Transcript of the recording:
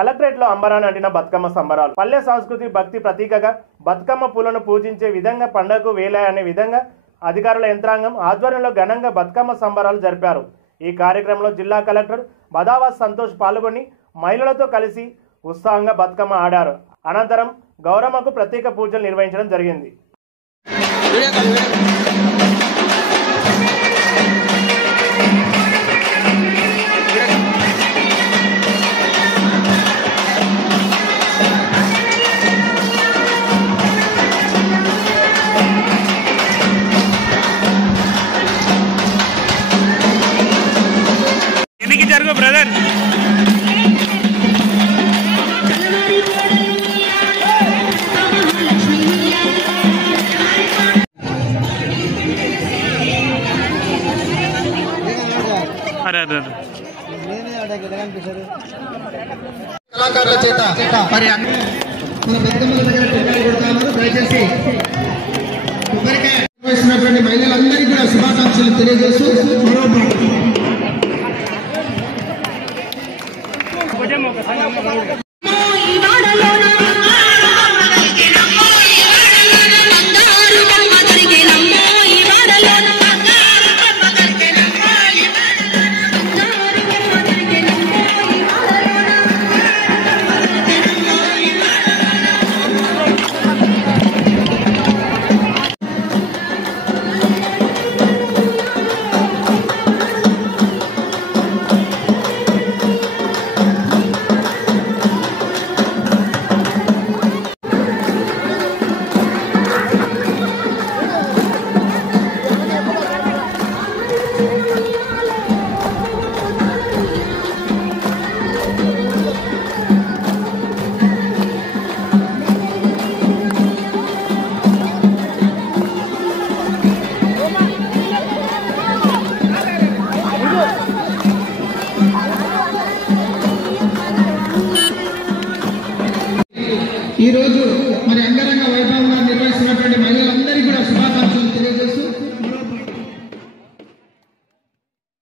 Collectorate లో అంబరాన్ని అంటిన బతుకమ్మ సంబరాలు. పల్లె సంస్కృతి భక్తి ప్రతీకగా బతుకమ్మ పూలను పూజించే విధంగా పండుగకు వేలే అనే విధంగా అధికారుల యంత్రాంగం ఆధ్వర్యంలో ఘనంగా బతుకమ్మ సంబరాలు జరిపారు. ఈ కార్యక్రమంలో జిల్లా కలెక్టర్ బదావాస్ సంతోష్ పాల్గొని మహిళలతో కలిసి ఉత్సాహంగా బతుకమ్మ ఆడారు. అనంతరం గౌరమ్మకు ప్రత్యేక పూజలు నిర్వహించడం జరిగింది. జరుగు బ్రదర్. కళాకారుల చేత మరి మన బతుకమ్మల దగ్గర టెంకాయలు కొడతామని దయచేసి కొబ్బరికాయ వేసినటువంటి మహిళలందరికీ కూడా శుభాకాంక్షలు తెలియజేస్తూ ఈ రోజు మరి అంగరంగ వైభవం